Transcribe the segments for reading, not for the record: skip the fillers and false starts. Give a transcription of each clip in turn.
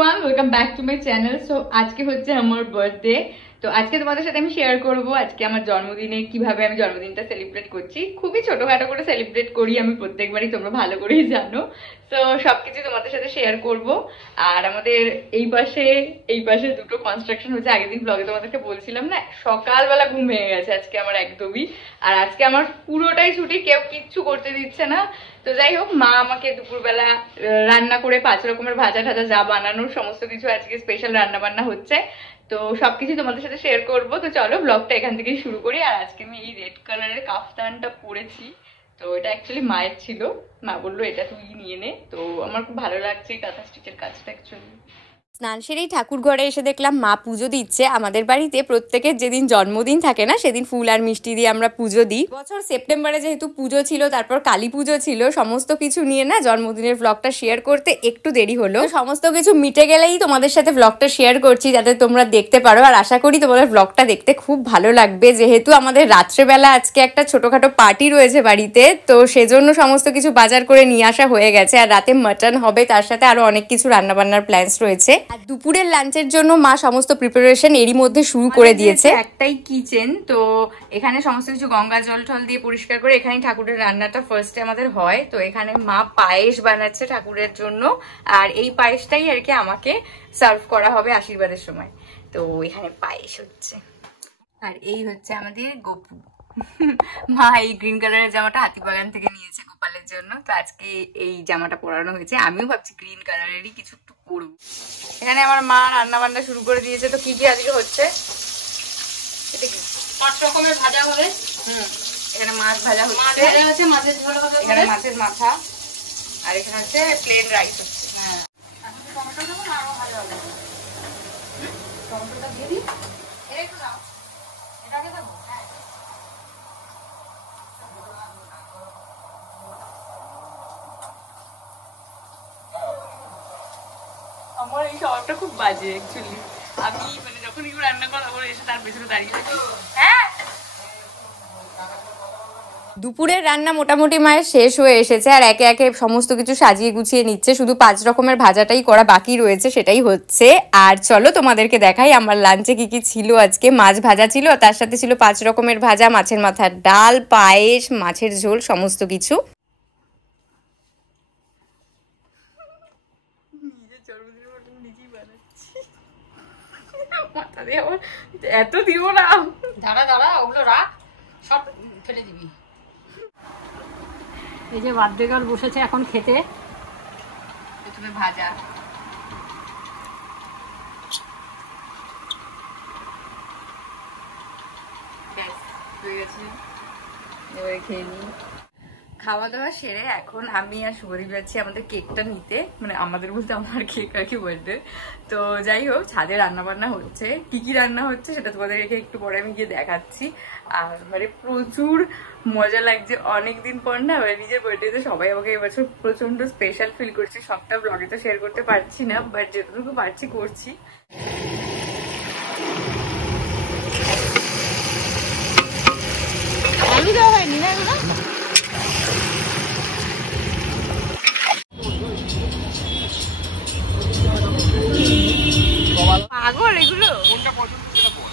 Everyone, welcome back to my channel. So আজকে হচ্ছে আমার বার্থডে। তো আজকে তোমাদের সাথে আমি শেয়ার করব আজকে আমার জন্মদিনে কিভাবে আমি জন্মদিনটা সেলিব্রেট করছি। খুবই ছোটখাটো করে সেলিব্রেট করি আমি প্রত্যেকবারই, তোমরা ভালো করেই জানো। তো সবকিছু তোমাদের সাথে শেয়ার করব। আর আমাদের এই পাশে দুটো কনস্ট্রাকশন হচ্ছে। আগের দিন ব্লগে তোমাদেরকে বলছিলাম না, সকালবেলা ঘুম ভেঙে গেছে আজকে আমার একদমই। আর আজকে আমার পুরোটাই ছুটি, কেউ কিচ্ছু করতে দিচ্ছে না। তো যাই হোক, মা আমাকে দুপুরবেলা রান্না করে 5 রকমের ভাজা ঠাজা যা বানানোর সমস্ত কিছু আজকে স্পেশাল রান্না বান্না হচ্ছে। তো সবকিছু তোমাদের সাথে শেয়ার করবো। তো চলো ব্লগটা এখান থেকেই শুরু করি। আর আজকে আমি এই রেড কালারের কাফতানটা পরেছি। তো এটা অ্যাকচুয়ালি মায়ের ছিল, মা বললো এটা তুই নিয়ে নে। তো আমার খুব ভালো লাগছে এই কাঁথা স্টিচের কাজটা অ্যাকচুয়ালি। স্নান সেরেই ঠাকুর ঘরে এসে দেখলাম মা পুজো দিচ্ছে। আমাদের বাড়িতে প্রত্যেকের যেদিন জন্মদিন থাকে না সেদিন ফুল আর মিষ্টি দিয়ে আমরা পুজো দিই। বছর সেপ্টেম্বরে যেহেতু পুজো ছিল, তারপর কালী পুজো ছিল, সমস্ত কিছু নিয়ে না জন্মদিনের ব্লগটা শেয়ার করতে একটু দেরি হলো। সমস্ত কিছু মিটে গেলেই তোমাদের সাথে ব্লগটা শেয়ার করছি যাতে তোমরা দেখতে পারো। আর আশা করি তোমাদের ব্লগটা দেখতে খুব ভালো লাগবে, যেহেতু আমাদের রাত্রেবেলা আজকে একটা ছোটখাটো পার্টি রয়েছে বাড়িতে। তো সেজন্য সমস্ত কিছু বাজার করে নিয়ে আসা হয়ে গেছে। আর রাতে মাটন হবে, তার সাথে আরো অনেক কিছু রান্নাবান্নার প্ল্যানস রয়েছে। আর দুপুরের লাঞ্চের জন্য মা সমস্ত প্রিপারেশন এরই মধ্যে শুরু করে দিয়েছে। একটাই কিচেন, তো এখানে সমস্ত কিছু গঙ্গা জল টল দিয়ে পরিষ্কার করে এখানেই ঠাকুরের রান্নাটা ফার্স্টে আমাদের হয়। তো এখানে মা পায়েস বানাচ্ছে ঠাকুরের জন্য, আর এই পায়েসটাই আর কি আমাকে সার্ভ করা হবে আশীর্বাদের সময়। তো এখানে পায়েস হচ্ছে। আর এই হচ্ছে আমাদের গপু। মা এই গ্রিন কালারের জামাটা হাতিবাগান থেকে নিয়েছে গোপালের জন্য। তো আজকে এই জামাটা পরানো হয়েছে। আমিও ভাবছি গ্রিন কালারেরই কিছু একটু পরবো। এখানে আমার মা রান্না বান্না শুরু করে দিয়েছে। তো কি কি আজকে হচ্ছে? 5 রকমের ভাজা হবে। এখানে মাছ ভাজা হচ্ছে, মাছের ঝোল হবে, এখানে মাছের মাথা, আর এখানে হচ্ছে প্লেন রাইস হচ্ছে। হ্যাঁ, এখন টমেটো দেবো না আরো ভাজা হবে। টমেটোটা দিয়ে দিই, একটু দাও, এটাকে দেবো। হ্যাঁ, আমার এই স্বভাবটা খুব বাজে অ্যাকচুয়ালি। আমি মানে যখন কেউ রান্না করা তখন এসে তার পেছনে দাঁড়িয়ে থাকি। হ্যাঁ, দুপুরের রান্না মোটামুটি মায়ের শেষ হয়ে এসেছে। আর একে একে সমস্ত কিছু সাজিয়ে গুছিয়ে নিচ্ছে। শুধু 5 রকমের ভাজাটাই করা বাকি রয়েছে, সেটাই হচ্ছে। আর চলো তোমাদেরকে দেখাই আমার লাঞ্চে কি কি ছিল। আজকে মাছ ভাজা ছিল, তার সাথে ছিল 5 রকমের ভাজা, মাছের মাথার ডাল, পায়েস, মাছের ঝোল, সমস্ত কিছু। এত দিব না, দাঁড়া দাঁড়া, ওগুলো রাখ, সব ফেলে দিবি। এই যে বাদ্যকাল বসেছে এখন খেতে। প্রথমে ভাজা, হয়ে গেছে, এবারে খেয়ে নিই। খাওয়া দাওয়া সেরে এখন আমি আর শুভদীপ যাচ্ছি আমাদের কেকটা নিতে। মানে আমাদের বলতে আমার কেক আর কি বার্থডে। তো যাই হোক, ছাদে রান্না বান্না হচ্ছে। কি কি রান্না হচ্ছে সেটা তোমাদেরকে একটু পরে আমি গিয়ে দেখাচ্ছি। আর মানে প্রচুর মজা লাগছে, অনেকদিন পর না মানে নিজের বার্থডেতে সবাই আমাকে এবছর প্রচন্ড স্পেশাল ফিল করছে। সবটা ব্লগে তো শেয়ার করতে পারছি না, বাট যেটুকু পারছি করছি। আলু দেওয়া হয়নি না এগুলো? পাগল এগুলো। কোনটা পছন্দ সেটা বল।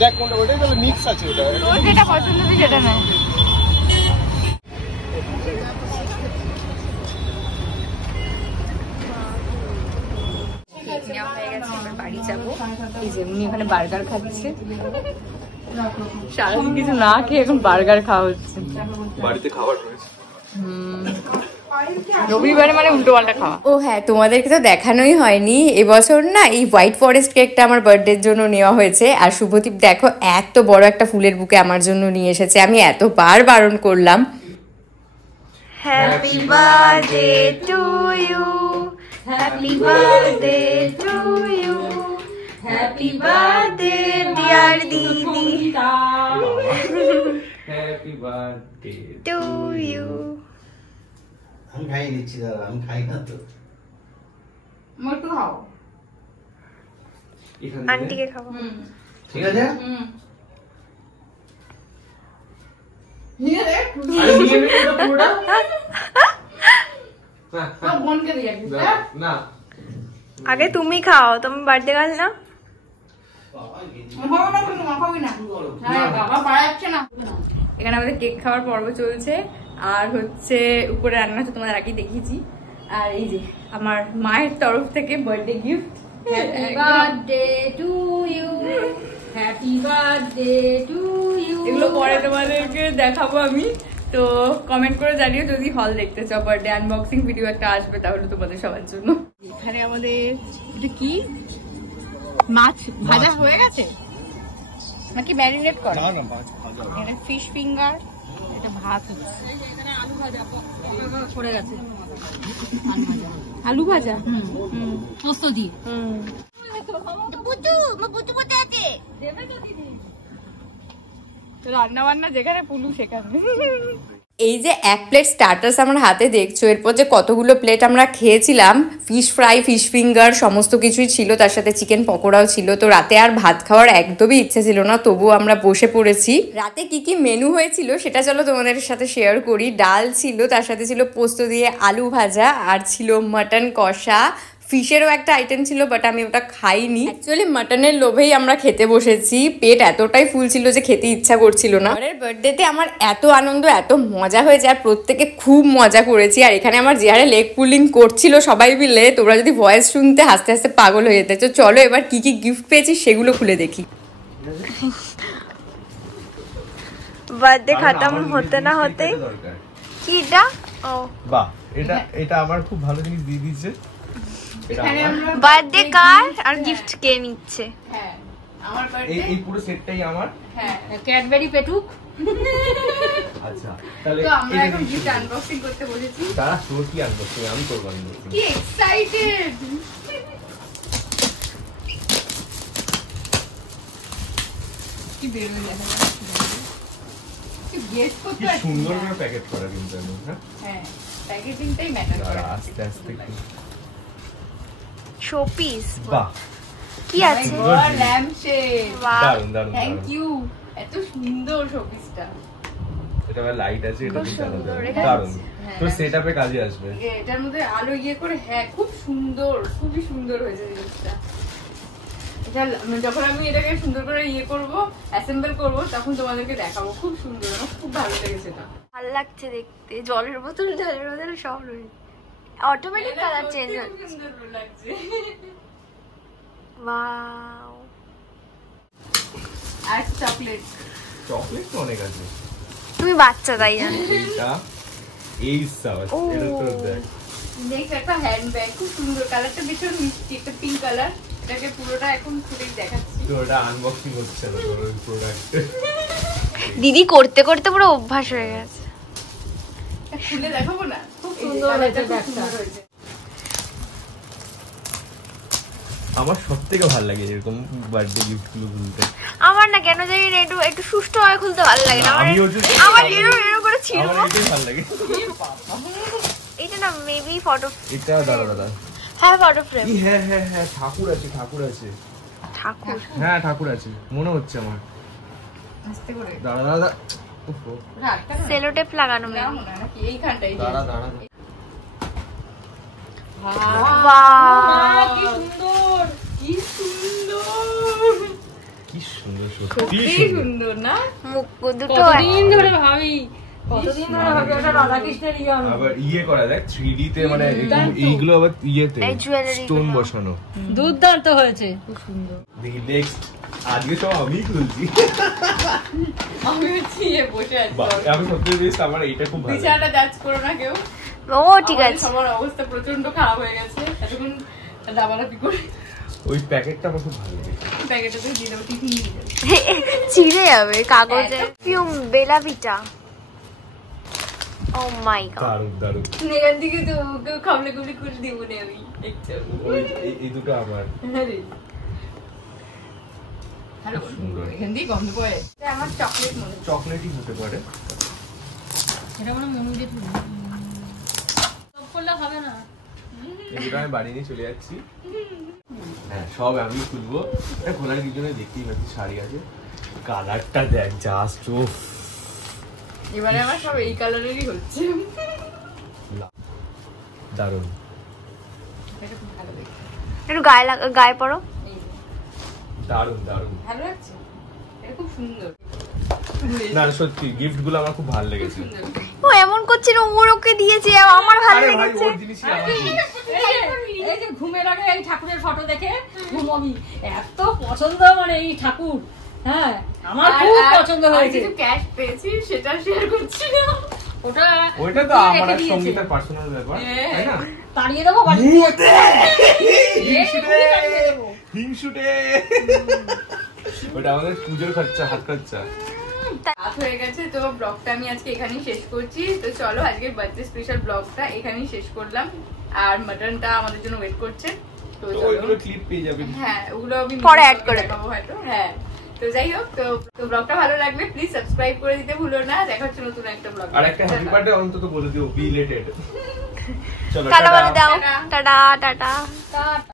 দেখ কোনটা, ওটাই বলে মিক্স আছে, ওটা তোর যেটা পছন্দ সেটা না। বাড়ি যাবো। এই যে উনি এখানে বার্গার খাচ্ছে, সারাদিন কিছু না খেয়ে এখন বার্গার খাওয়া হচ্ছে। বাড়িতে খাবার রয়েছে, রবিবারে মানে উল্টো পাল্টা খাওয়া। ও হ্যাঁ, তোমাদেরকে তো দেখানোই হয়নি, এবছর না এই হোয়াইট ফরেস্ট কেকটা আমার বার্থডের জন্য নেওয়া হয়েছে। আর শুভদীপ দেখো এত বড় একটা ফুলের বুকে আমার জন্য নিয়ে এসেছে। আমি এতবার বারণ করলাম। Happy birthday to you, happy birthday to you, happy birthday dear didi, happy birthday to you. আমি খাইয়ে দিচ্ছি, দাদা আমি খাই না তো। একটু খাও, আন্টিকে খাবো। ঠিক আছে। নিয়ে রে বোনকে দিয়ে না আগে তুমি খাও, তুমি বার্থডে গার্ল না? এখানে আমাদের কেক খাওয়ার পর্ব চলছে, আর হচ্ছে উপরে রান্না হচ্ছে, তোমাদের আগেই দেখিয়েছি। আর এই যে আমার মায়ের তরফ থেকে birthday gift. Happy birthday to you, happy birthday to you. এগুলো পরে তোমাদেরকে দেখাবো আমি, তো কমেন্ট করে জানিও যদি হল দেখতে চাও। বার্থডে আনবক্সিং ভিডিও একটা আসবে তাহলে তোমাদের সবার জন্য। এখানে আমাদের এটা কি মাছ ভাজা হয়ে গেছে নাকি ম্যারিনেট করা? না না, মাছ ভাজা। এখানে ফিশ ফিঙ্গার, এটা ভাত হচ্ছে, আলু ভাজা পড়ে গেছে, আলু ভাজা পোস্ত দিয়ে। রান্না বান্না যেখানে পুলু সেখানে। এই যে এক প্লেট স্টার্টার্স আমার হাতে দেখছো, এরপর যে কতগুলো প্লেট আমরা খেয়েছিলাম, ফিশ ফ্রাই, ফিশ ফিঙ্গার সমস্ত কিছুই ছিল, তার সাথে চিকেন পকোড়াও ছিল। তো রাতে আর ভাত খাওয়ার একদমই ইচ্ছে ছিল না, তবুও আমরা বসে পড়েছি। রাতে কি কি মেনু হয়েছিল সেটা চলো তোমাদের সাথে শেয়ার করি। ডাল ছিল, তার সাথে ছিল পোস্ত দিয়ে আলু ভাজা, আর ছিল মাটন কষা, ফিশেরও একটা আইটেম ছিল, বাট আমি ওটা খাইনি। অ্যাকচুয়ালি মাটনের লোভেই আমরা খেতে বসেছি, পেট এতটাই ফুল ছিল যে খেতে ইচ্ছা করছিল না। পরের বার্থডেতে আমার এত আনন্দ, এত মজা হয়েছে, আর প্রত্যেকে খুব মজা করেছি। আর এখানে আমার যে হারে লেগ পুলিং করছিল সবাই মিলে, তোমরা যদি ভয়েস শুনতে হাসতে হাসতে পাগল হয়ে যেতে। তো চলো এবার কি কি গিফট পেয়েছি সেগুলো খুলে দেখি। বার্থডে খতম হতে না হতে কি এটা? ও বাহ, এটা আমার খুব ভালো জিনিস দিয়ে দিয়েছে। বার্থডে কার আর গিফট কে নিচ্ছে? হ্যাঁ আমার বার্থডে, এই পুরো সেটটাই আমার। হ্যাঁ ক্যাডবেরি পেটুক। আচ্ছা তাহলে তো আমরা এখন গিফট আনবক্সিং করতে বলেছি। তারা তোর কি আনবক্সিং, আমি করব আনবক্সিং। কি এক্সাইটেড! কি বের হয়ে যাবে, কি গেস করতে কি পারছি সুন্দর না। করে প্যাকেট করা কিন্তু আমি, হ্যাঁ হ্যাঁ প্যাকেজিংটাই ম্যাটার করে। আস্তে আস্তে শোপিস বাহ, কি আছে? ল্যাম্প শেড, বাহ, দারুন দারুন থ্যাংক দারুন। ইউ, এত সুন্দর শোপিসটা। এটা আবার লাইট আছে, এটা খুব দারুন সুন্দর, দারুন এটা দারুন। হ্যাঁ। তোর সেটআপে কাজে আসবে। এটার মধ্যে আলো ইয়ে করে, হ্যাঁ খুব সুন্দর, খুবই সুন্দর হয়েছে জিনিসটা। এটা যখন আমি এটাকে সুন্দর করে ইয়ে করব, অ্যাসেম্বল করব, তখন তোমাদেরকে দেখাবো। খুব সুন্দর, আমার খুব ভালো লেগেছে এটা। ভালো লাগছে দেখতে। জলের বোতল সব রয়েছে, অটোমেটিক কালার চেঞ্জ খুব হচ্ছে। সুন্দর লাগছে। ওয়াও, আর চকলেট, চকলেট তো অনেক আছে। তুমি বাচ্চা তাই জানো। এইটা এই সাউন্ড, ও। এটা তো দেখ। নেক্সট একটা হ্যান্ডব্যাগ, খুব সুন্দর, কালারটা ভীষণ মিষ্টি, একটা পিঙ্ক কালার। এটাকে পুরোটা এখন খুলেই দেখাচ্ছি। তো ওটা আনবক্সিং হচ্ছে না তোর প্রোডাক্ট। দিদি করতে করতে পুরো অভ্যাস হয়ে গেছে। খুলে দেখাবো না? খুব সুন্দর হয়েছে ব্যাগটা। আমার সবথেকে ভালো লাগে এরকম বার্থডে গিফট গুলো খুলতে। আমার না কেন জানি না একটু একটু সুষ্ঠুভাবে খুলতে ভালো লাগে না। আমিও তো আমার এরকম করে ছিড়বো। আমার এটাই ভালো লাগে। এটা না মেবি ফটো, এটা দাঁড়া দাঁড়া, হ্যাঁ ফটো ফ্রেম। হ্যাঁ হ্যাঁ হ্যাঁ, ঠাকুর আছে ঠাকুর আছে, ঠাকুর, হ্যাঁ ঠাকুর আছে মনে হচ্ছে আমার। আস্তে করে দাঁড়া দাঁড়া, ওটা আটকানো না? সেলো টেপ লাগানো না, মেবি। মনে হয় নাকি এইখানটাই যে। দাঁড়া দাঁড়া। বাহ, কি সুন্দর, কি সুন্দর, কি সুন্দর, কি সত্যি সুন্দর না? মুখ দুটো কতদিন ধরে ভাবি, কতদিন ধরে ভাবি ওটা রাধাকৃষ্ণের ইয়ে আনবো। আবার ইয়ে করা দেখ 3D তে, মানে এইগুলো আবার ইয়েতে এই jewelry স্টোন গুলো। বসানো। দুর্দান্ত হয়েছে, খুব সুন্দর। দেখি নেক্সট, আজকে সব আমি খুলছি। আমি হচ্ছে ইয়ে বসে আছি। বাহ, আমি সবথেকে বেস্ট, আমার এটা খুব ভালো লাগে। বিছানাটা জাজ করো না কেউ। ও ঠিক আমাদের আছে। সবার অবস্থা প্রচন্ড খারাপ হয়ে গেছে, এতক্ষণ দাবালাপি করে। ওই প্যাকেটটা আমার খুব ভালো লাগে। প্যাকেটটাতে দিয়ে দেবো, টিফিন নিয়ে যাবে। ছিঁড়ে যাবে কাগজে। পিউম বেলা ভিটা, ও মাই গড। দারুণ দারুণ। এখান থেকে তো কেউ খাবলে গুবলি করে দিব না আমি একটা। ওই এই দুটো আমার। আরে হ্যালো, সুন্দর। এখান দিয়ে গন্ধ পায়। এটা আমার চকলেট মনে হচ্ছে। চকলেটই হতে পারে। এটা মনে মনু দিয়ে তুলি সব করলে হবে না। এই দুটো আমি বাড়ি নিয়ে চলে যাচ্ছি। হ্যাঁ সব আমি খুলবো। এটা খোলার কি জন্য দেখতেই পাচ্ছি, শাড়ি আছে, কালারটা দেখ জাস্ট। ও এবারে আমার সব এই কালারেরই হচ্ছে। দারুণ। এটা খুব ভালো দেখতে। একটু গায়ে পড়ো। দারুণ দারুণ, ভালো লাগছে, এটা খুব সুন্দর। না সত্যি গিফট গুলো আমার খুব ভালো লেগেছে। ও এমন করছে না, ওকে দিয়েছে, আমার ভালো আরে ভাই লেগেছে। ওর জিনিসই আমার জিনিস। এই যে ঘুমের আগে এই ঠাকুরের ফটো দেখে ঘুমাবি, এত পছন্দ মানে এই ঠাকুর। হ্যাঁ আমার খুব পছন্দ হয়েছে। কিছু ক্যাশ পেয়েছি সেটা শেয়ার করছি না, ওইটা তো আমার আর সঙ্গীতার পার্সোনাল ব্যাপার, তাই না? তাড়িয়ে দেবো বাড়ি হিংসুটে ওটা আমাদের পুজোর খরচা, হাত খরচা। রাত হয়ে গেছে, তো ব্লগটা আমি আজকে এখানেই শেষ করছি। তো চলো আজকে বার্থডে স্পেশাল ব্লগটা এখানেই শেষ করলাম। আর মাটনটা আমাদের জন্য ওয়েট করছে, তো তো চলো। ওইগুলো ক্লিপ পেয়ে যাবে। হ্যাঁ ওগুলো আমি পরে add করে দেখাবো হয়তো। হ্যাঁ তো যাই হোক, তো ব্লগটা ভালো লাগলে প্লিজ সাবস্ক্রাইব করে দিতে ভুলো না। দেখা হচ্ছে নতুন একটা ব্লগ। আর একটা হ্যাপি বার্থডে অন্তত বলে দিও, বিলেটেড। চলো টাটা বলে টাটা। দাও, টাটা টাটা।